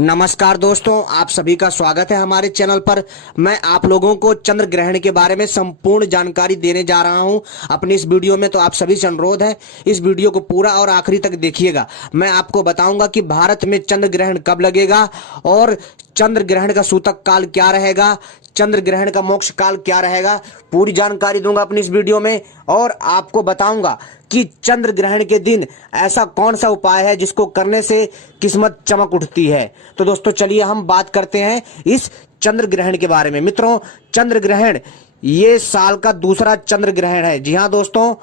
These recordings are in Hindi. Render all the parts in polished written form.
नमस्कार दोस्तों, आप सभी का स्वागत है हमारे चैनल पर। मैं आप लोगों को चंद्र ग्रहण के बारे में संपूर्ण जानकारी देने जा रहा हूं अपनी इस वीडियो में। तो आप सभी से अनुरोध है, इस वीडियो को पूरा और आखिरी तक देखिएगा। मैं आपको बताऊंगा कि भारत में चंद्र ग्रहण कब लगेगा और चंद्र ग्रहण का सूतक काल क्या रहेगा, चंद्र ग्रहण का मोक्ष काल क्या रहेगा। पूरी जानकारी दूंगा अपनी इस वीडियो में और आपको बताऊंगा कि चंद्र ग्रहण के दिन ऐसा कौन सा उपाय है जिसको करने से किस्मत चमक उठती है। तो दोस्तों चलिए हम बात करते हैं इस चंद्र ग्रहण के बारे में। मित्रों, चंद्र ग्रहण ये साल का दूसरा चंद्र ग्रहण है। जी हाँ दोस्तों,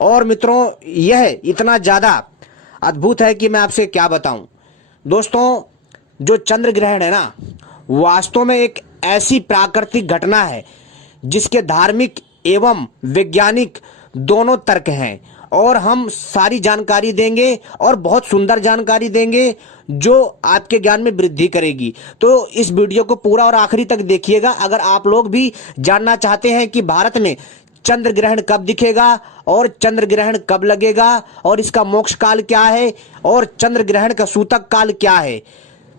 और मित्रों यह इतना ज्यादा अद्भुत है कि मैं आपसे क्या बताऊं। दोस्तों, जो चंद्र ग्रहण है ना, वास्तव में एक ऐसी प्राकृतिक घटना है जिसके धार्मिक एवं वैज्ञानिक दोनों तर्क हैं और हम सारी जानकारी देंगे और बहुत सुंदर जानकारी देंगे जो आपके ज्ञान में वृद्धि करेगी। तो इस वीडियो को पूरा और आखिरी तक देखिएगा। अगर आप लोग भी जानना चाहते हैं कि भारत में चंद्र ग्रहण कब दिखेगा और चंद्र ग्रहण कब लगेगा और इसका मोक्ष काल क्या है और चंद्र ग्रहण का सूतक काल क्या है,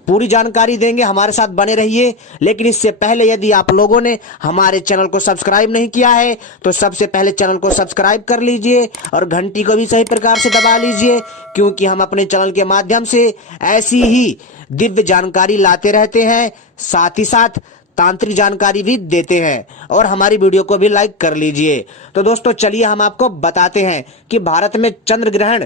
पूरी जानकारी देंगे। हमारे साथ बने रहिए। लेकिन इससे पहले यदि आप लोगों ने हमारे चैनल को सब्सक्राइब नहीं किया है तो सबसे पहले चैनल को सब्सक्राइब कर लीजिए और घंटी को भी सही प्रकार से दबा लीजिए, क्योंकि हम अपने चैनल के माध्यम से ऐसी ही दिव्य जानकारी लाते रहते हैं, साथ ही साथ तांत्रिक जानकारी भी देते हैं। और हमारी वीडियो को भी लाइक कर लीजिए। तो दोस्तों चलिए हम आपको बताते हैं कि भारत में चंद्र ग्रहण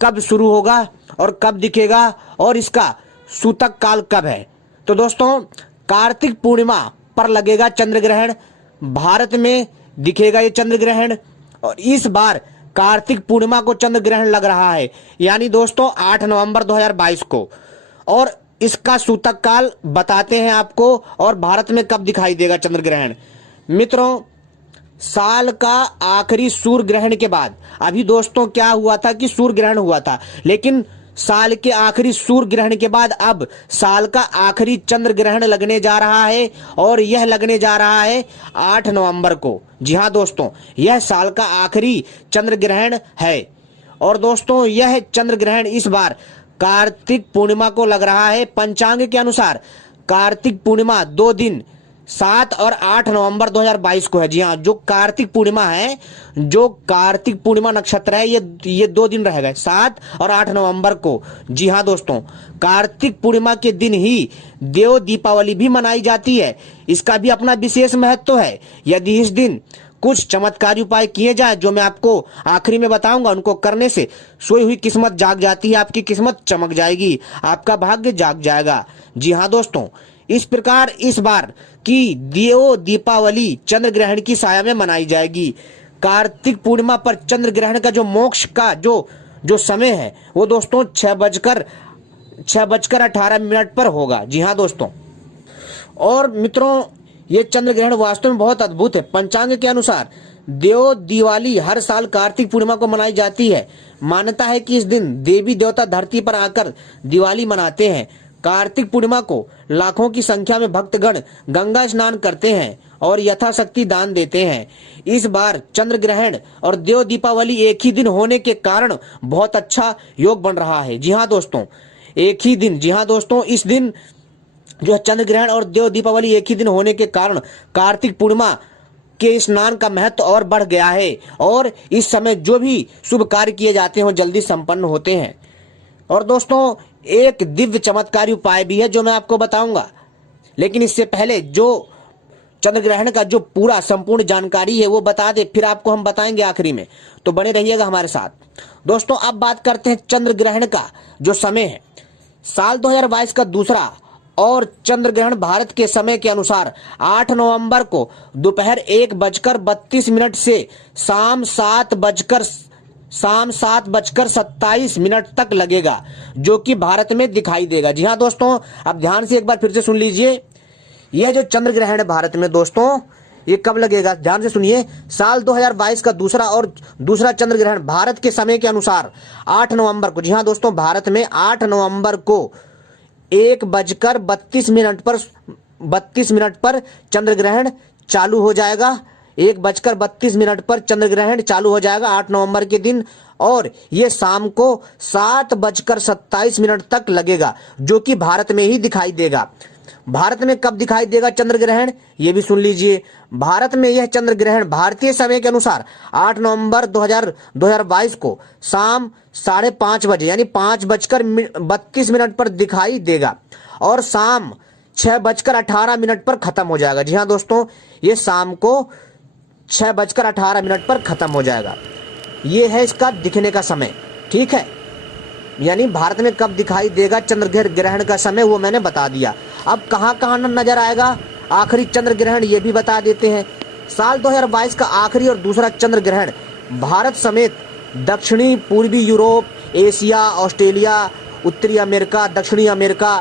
कब शुरू होगा और कब दिखेगा और इसका सूतक काल कब है। तो दोस्तों, कार्तिक पूर्णिमा पर लगेगा चंद्र ग्रहण। भारत में दिखेगा ये चंद्र ग्रहण और इस बार कार्तिक पूर्णिमा को चंद्र ग्रहण लग रहा है, यानी दोस्तों 8 नवंबर 2022 को। और इसका सूतक काल बताते हैं आपको और भारत में कब दिखाई देगा चंद्र ग्रहण। मित्रों, साल का आखिरी सूर्य ग्रहण के बाद, अभी दोस्तों क्या हुआ था कि सूर्य ग्रहण हुआ था, लेकिन साल के आखिरी सूर्य ग्रहण के बाद अब साल का आखिरी चंद्र ग्रहण लगने जा रहा है और यह लगने जा रहा है 8 नवंबर को। जी हाँ दोस्तों, यह साल का आखिरी चंद्र ग्रहण है। और दोस्तों यह चंद्र ग्रहण इस बार कार्तिक पूर्णिमा को लग रहा है। पंचांग के अनुसार कार्तिक पूर्णिमा 2 दिन 7 और 8 नवंबर 2022 को है। जी हाँ, जो कार्तिक पूर्णिमा है, जो कार्तिक पूर्णिमा नक्षत्र है, ये 2 दिन रहेगा, 7 और 8 नवंबर को। जी हाँ दोस्तों, कार्तिक पूर्णिमा के दिन ही देव दीपावली भी मनाई जाती है। इसका भी अपना विशेष महत्व है। यदि इस दिन कुछ चमत्कारी उपाय किए जाए जो मैं आपको आखिरी में बताऊंगा, उनको करने से सोई हुई किस्मत जाग जाती है, आपकी किस्मत चमक जाएगी, आपका भाग्य जाग जाएगा। जी हाँ दोस्तों, इस प्रकार इस बार की देव दीपावली चंद्र ग्रहण की साया में मनाई जाएगी। कार्तिक पूर्णिमा पर चंद्र ग्रहण का जो मोक्ष का जो समय है वो दोस्तों 6:18 पर होगा। जी हाँ दोस्तों, और मित्रों ये चंद्र ग्रहण वास्तव में बहुत अद्भुत है। पंचांग के अनुसार देव दिवाली हर साल कार्तिक पूर्णिमा को मनाई जाती है। मान्यता है कि इस दिन देवी देवता धरती पर आकर दिवाली मनाते हैं। कार्तिक पूर्णिमा को लाखों की संख्या में भक्तगण गंगा स्नान करते हैं और यथाशक्ति दान देते हैं। इस बार चंद्र ग्रहण और देव दीपावली एक ही दिन होने के कारण बहुत अच्छा योग बन रहा है। जी हाँ दोस्तों, एक ही दिन। जी हाँ दोस्तों, इस दिन जो चंद्र ग्रहण और देव दीपावली एक ही दिन होने के कारण कार्तिक पूर्णिमा के स्नान का महत्व और बढ़ गया है और इस समय जो भी शुभ कार्य किए जाते हैं वो जल्दी संपन्न होते हैं। और दोस्तों एक दिव्य चमत्कारी उपाय भी है जो मैं आपको बताऊंगा, लेकिन इससे पहले जो चंद्र ग्रहण का जो पूरा संपूर्ण जानकारी है वो बता दे, फिर आपको हम बताएंगे आखिरी में। तो बने रहिएगा हमारे साथ। दोस्तों अब बात करते हैं चंद्र ग्रहण का जो समय है। साल 2022 का दूसरा और चंद्र ग्रहण भारत के समय के अनुसार 8 नवंबर को दोपहर 1:32 से शाम 7:27 तक लगेगा, जो कि भारत में दिखाई देगा। जी हाँ दोस्तों, अब ध्यान से एक बार फिर से सुन लीजिए। यह जो चंद्र ग्रहण है भारत में दोस्तों, ये कब लगेगा, ध्यान से सुनिए। साल 2022 का दूसरा चंद्र ग्रहण भारत के समय के अनुसार 8 नवंबर को, जी हाँ दोस्तों, भारत में 8 नवंबर को 1:32 पर चंद्र ग्रहण चालू हो जाएगा। 1:32 पर चंद्र ग्रहण चालू हो जाएगा 8 नवंबर के दिन, और ये शाम को 7:27 तक लगेगा, जो कि भारत में ही दिखाई देगा। भारत में कब दिखाई देगा चंद्र ग्रहण, ये भी सुन लीजिए। भारत में यह चंद्र ग्रहण भारतीय समय के अनुसार 8 नवंबर 2022 को शाम 5:30 बजे यानी 5:32 पर दिखाई देगा, और शाम 6:18 पर खत्म हो जाएगा। जी हाँ दोस्तों, ये शाम को 6:18 पर खत्म हो जाएगा। ये है इसका दिखने का समय, ठीक है। यानी भारत में कब दिखाई देगा चंद्र ग्रहण का समय वो मैंने बता दिया। अब कहाँ कहाँ नजर आएगा आखिरी चंद्र ग्रहण ये भी बता देते हैं। साल 2022 का आखिरी और दूसरा चंद्र ग्रहण भारत समेत दक्षिणी पूर्वी यूरोप, एशिया, ऑस्ट्रेलिया, उत्तरी अमेरिका, दक्षिणी अमेरिका,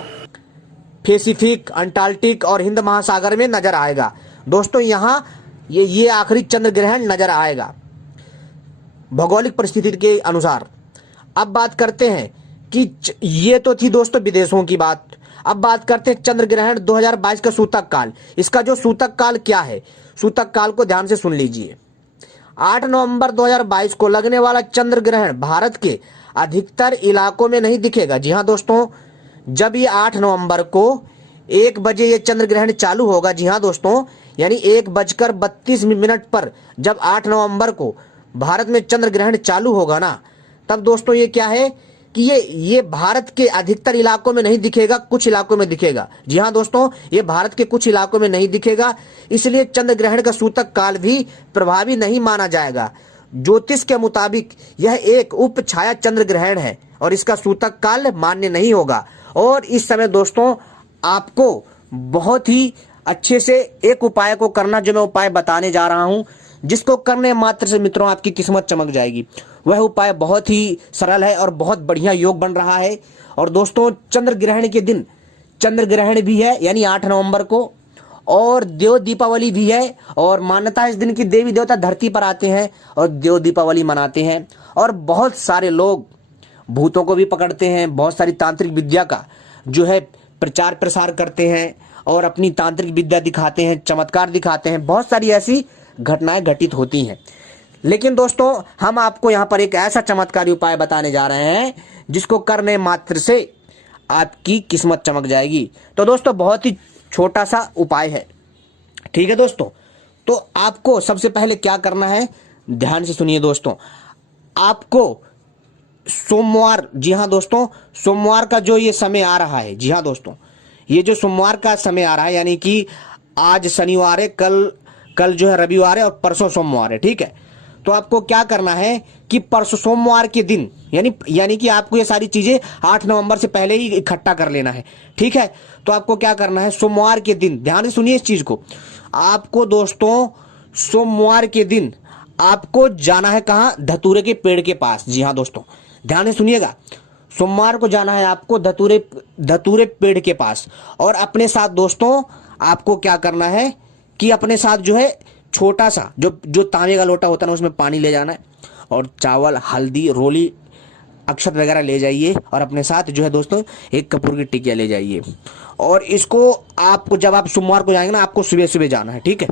पैसिफिक, अंटार्कटिक और हिंद महासागर में नजर आएगा। दोस्तों यहाँ ये आखिरी चंद्र ग्रहण नजर आएगा भौगोलिक परिस्थिति के अनुसार। अब बात करते हैं कि ये तो थी दोस्तों विदेशों की बात। अब बात करते हैं चंद्र ग्रहण 2022 का सूतक काल। इसका जो सूतक काल क्या है, सूतक काल को ध्यान से सुन लीजिए। 8 नवंबर 2022 को लगने वाला चंद्र ग्रहण भारत के अधिकतर इलाकों में नहीं दिखेगा। जी हाँ दोस्तों, जब ये 8 नवंबर को 1 बजे ये चंद्र ग्रहण चालू होगा, जी हाँ दोस्तों, यानी 1:32 पर जब 8 नवंबर को भारत में चंद्र ग्रहण चालू होगा ना, तब दोस्तों ये क्या है कि ये भारत के अधिकतर इलाकों में नहीं दिखेगा, कुछ इलाकों में दिखेगा। जी हाँ दोस्तों, ये भारत के कुछ इलाकों में नहीं दिखेगा, इसलिए चंद्र ग्रहण का सूतक काल भी प्रभावी नहीं माना जाएगा। ज्योतिष के मुताबिक यह एक उप छाया चंद्र ग्रहण है और इसका सूतक काल मान्य नहीं होगा। और इस समय दोस्तों आपको बहुत ही अच्छे से एक उपाय को करना, जो मैं उपाय बताने जा रहा हूं, जिसको करने मात्र से मित्रों आपकी किस्मत चमक जाएगी। वह उपाय बहुत ही सरल है और बहुत बढ़िया योग बन रहा है। और दोस्तों चंद्र ग्रहण के दिन चंद्र ग्रहण भी है यानी 8 नवंबर को, और देव दीपावली भी है। और मान्यता है इस दिन की देवी देवता धरती पर आते हैं और देव दीपावली मनाते हैं। और बहुत सारे लोग भूतों को भी पकड़ते हैं, बहुत सारी तांत्रिक विद्या का जो है प्रचार प्रसार करते हैं और अपनी तांत्रिक विद्या दिखाते हैं, चमत्कार दिखाते हैं। बहुत सारी ऐसी घटनाएं घटित होती हैं। लेकिन दोस्तों हम आपको यहाँ पर एक ऐसा चमत्कारी उपाय बताने जा रहे हैं जिसको करने मात्र से आपकी किस्मत चमक जाएगी। तो दोस्तों बहुत ही छोटा सा उपाय है, ठीक है दोस्तों। तो आपको सबसे पहले क्या करना है, ध्यान से सुनिए दोस्तों। आपको सोमवार, जी हाँ दोस्तों, सोमवार का जो ये समय आ रहा है, जी हाँ दोस्तों, ये जो सोमवार का समय आ रहा है, यानी कि आज शनिवार है, कल जो है रविवार है और परसों सोमवार है, ठीक है। तो आपको क्या करना है कि परसों सोमवार के दिन यानी कि आपको ये सारी चीजें 8 नवंबर से पहले ही इकट्ठा कर लेना है, ठीक है। तो आपको क्या करना है, सोमवार के दिन, ध्यान से सुनिए इस चीज को, आपको दोस्तों सोमवार के दिन आपको जाना है कहां, धतूरे के पेड़ के पास। जी हाँ दोस्तों, ध्यान से सुनिएगा, सोमवार को जाना है आपको धतूरे पेड़ के पास। और अपने साथ दोस्तों आपको क्या करना है कि अपने साथ जो है छोटा सा जो तांबे का लोटा होता है ना, उसमें पानी ले जाना है और चावल, हल्दी, रोली, अक्षत वगैरह ले जाइए। और अपने साथ जो है दोस्तों एक कपूर की टिकिया ले जाइए। और इसको आपको जब आप सोमवार को जाएंगे ना, आपको सुबह सुबह जाना है, ठीक है।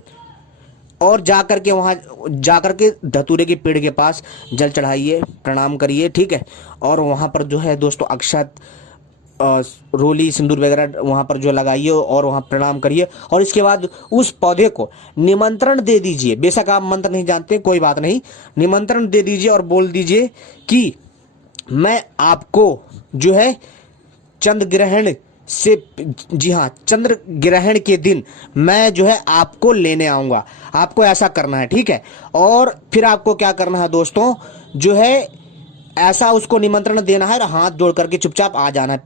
और जाकर के वहां जाकर के धतूरे के पेड़ के पास जल चढ़ाइए, प्रणाम करिए, ठीक है। और वहां पर जो है दोस्तों अक्षत, रोली, सिंदूर वगैरह वहां पर जो लगाइए और वहां प्रणाम करिए। और इसके बाद उस पौधे को निमंत्रण दे दीजिए। बेशक आप मंत्र नहीं जानते, कोई बात नहीं, निमंत्रण दे दीजिए और बोल दीजिए कि मैं आपको जो है चंद्र ग्रहण से, जी हाँ, चंद्र ग्रहण के दिन मैं जो है आपको लेने आऊंगा। आपको ऐसा करना है, ठीक है। और फिर आपको क्या करना है दोस्तों, जो है ऐसा उसको निमंत्रण देना है और हाथ जोड़ करके चुपचाप आ जाना है।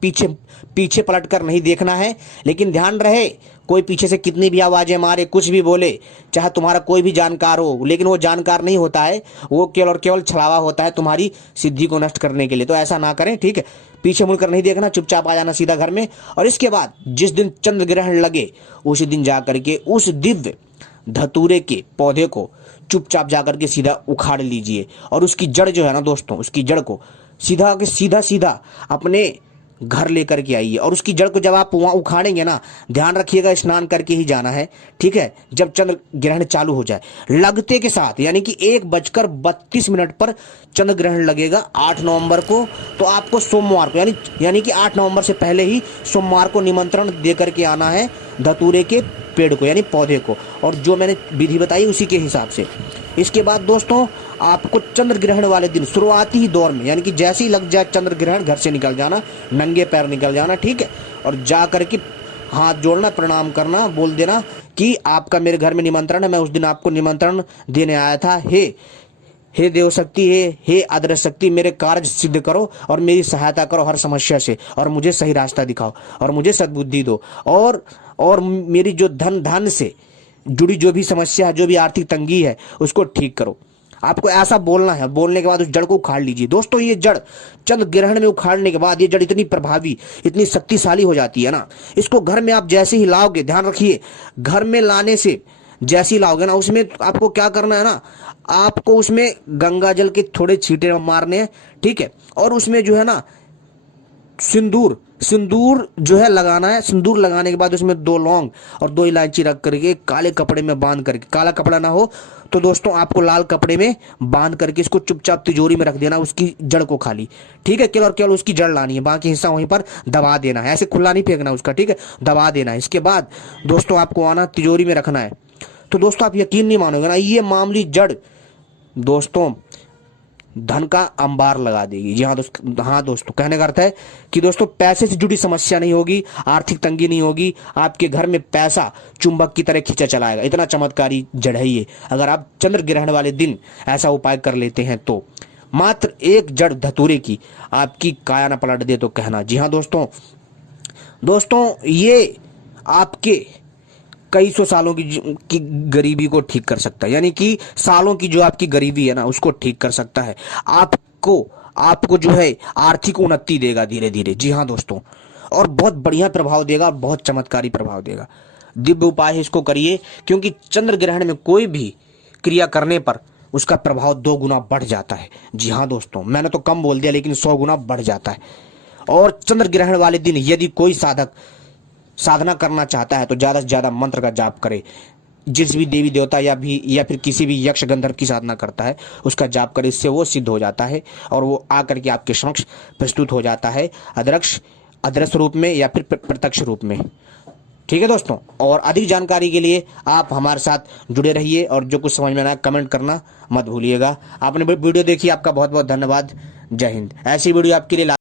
पीछे पलट कर नहीं देखना है। लेकिन ध्यान रहे, कोई पीछे से कितनी भी आवाजें मारे, कुछ भी बोले, चाहे तुम्हारा कोई भी जानकार हो, लेकिन वो जानकार नहीं होता है, वो केवल और केवल छलावा होता है तुम्हारी सिद्धि को नष्ट करने के लिए। तो ऐसा ना करें, ठीक है। पीछे मुड़कर नहीं देखना, चुपचाप आ जाना सीधा घर में। और इसके बाद जिस दिन चंद्र ग्रहण लगे उसी दिन जाकर के उस दिव्य धतूरे के पौधे को चुपचाप जाकर के सीधा उखाड़ लीजिए। और उसकी जड़ जो है ना दोस्तों, उसकी जड़ को सीधा अपने घर लेकर के आइए। और उसकी जड़ को जब आप वहां उखाड़ेंगे ना, ध्यान रखिएगा स्नान करके ही जाना है, ठीक है। जब चंद्र ग्रहण चालू हो जाए लगते के साथ, यानी कि 1:32 पर चंद्र ग्रहण लगेगा 8 नवंबर को। तो आपको सोमवार को यानी कि 8 नवंबर से पहले ही सोमवार को निमंत्रण दे करके आना है धतूरे के पेड़ को, यानी पौधे को, और जो मैंने विधि बताई उसी के हिसाब से। इसके बाद दोस्तों आपको चंद्र ग्रहण वाले दिन शुरुआती ही दौर में, यानी कि जैसे ही लग जाए चंद्र ग्रहण, घर से निकल जाना, नंगे पैर निकल जाना, ठीक है। और जा करके हाथ जोड़ना, प्रणाम करना, बोल देना कि आपका मेरे घर में निमंत्रण है, मैं उस दिन आपको निमंत्रण देने आया था। हे देव शक्ति, हे अदृश्य शक्ति, मेरे कार्य सिद्ध करो और मेरी सहायता करो हर समस्या से, और मुझे सही रास्ता दिखाओ और मुझे सद्बुद्धि दो, और मेरी जो धन से जुड़ी जो भी समस्या है, जो भी आर्थिक तंगी है, उसको ठीक करो। आपको ऐसा बोलना है। बोलने के बाद उस जड़ को उखाड़ लीजिए। दोस्तों ये जड़ चंद्र ग्रहण में उखाड़ने के बाद ये जड़ इतनी प्रभावी, इतनी शक्तिशाली हो जाती है ना, इसको घर में आप जैसे ही लाओगे, ध्यान रखिए, घर में लाने से जैसे ही लाओगे ना, उसमें आपको क्या करना है ना, आपको उसमें गंगा जल के थोड़े छींटे मारने हैं, ठीक है। और उसमें जो है ना सिंदूर जो है लगाना है। सिंदूर लगाने के बाद उसमें 2 लौंग और 2 इलायची रख करके काले कपड़े में बांध करके, काला कपड़ा ना हो तो दोस्तों आपको लाल कपड़े में बांध करके इसको चुपचाप तिजोरी में रख देना, उसकी जड़ को खाली, ठीक है। केवल उसकी जड़ लानी है, बाकी हिस्सा वहीं पर दबा देना है, ऐसे खुला नहीं फेंकना उसका, ठीक है, दबा देना है। इसके बाद दोस्तों आपको आना, तिजोरी में रखना है। तो दोस्तों आप यकीन नहीं मानोगे ना, ये मामूली जड़ दोस्तों धन का अंबार लगा देगी। जी हाँ दोस्तों, कहने का अर्थ है कि दोस्तों पैसे से जुड़ी समस्या नहीं होगी, आर्थिक तंगी नहीं होगी, आपके घर में पैसा चुंबक की तरह खींचा चलाएगा। इतना चमत्कारी जड़ है ये। अगर आप चंद्र ग्रहण वाले दिन ऐसा उपाय कर लेते हैं तो मात्र 1 जड़ धतूरे की आपकी काया न पलट दे तो कहना। जी हाँ दोस्तों ये आपके कई सौ सालों की गरीबी को ठीक कर सकता है, यानी कि सालों की जो आपकी गरीबी है ना, उसको ठीक कर सकता है। आपको जो है आर्थिक उन्नति देगा धीरे धीरे। जी हाँ दोस्तों, और बहुत बढ़िया प्रभाव देगा, बहुत चमत्कारी प्रभाव देगा। दिव्य उपाय है, इसको करिए, क्योंकि चंद्र ग्रहण में कोई भी क्रिया करने पर उसका प्रभाव 2 गुना बढ़ जाता है। जी हाँ दोस्तों, मैंने तो कम बोल दिया, लेकिन 100 गुना बढ़ जाता है। और चंद्र ग्रहण वाले दिन यदि कोई साधक साधना करना चाहता है तो ज्यादा से ज्यादा मंत्र का जाप करे। जिस भी देवी देवता या फिर किसी भी यक्ष गंधर्व की साधना करता है उसका जाप करे, इससे वो सिद्ध हो जाता है और वो आकर के आपके समक्ष प्रस्तुत हो जाता है अदृश्य रूप में या फिर प्रत्यक्ष रूप में। ठीक है दोस्तों, और अधिक जानकारी के लिए आप हमारे साथ जुड़े रहिए, और जो कुछ समझ में आना कमेंट करना मत भूलिएगा। आपने वीडियो देखी, आपका बहुत बहुत धन्यवाद। जय हिंद। ऐसी वीडियो आपके लिए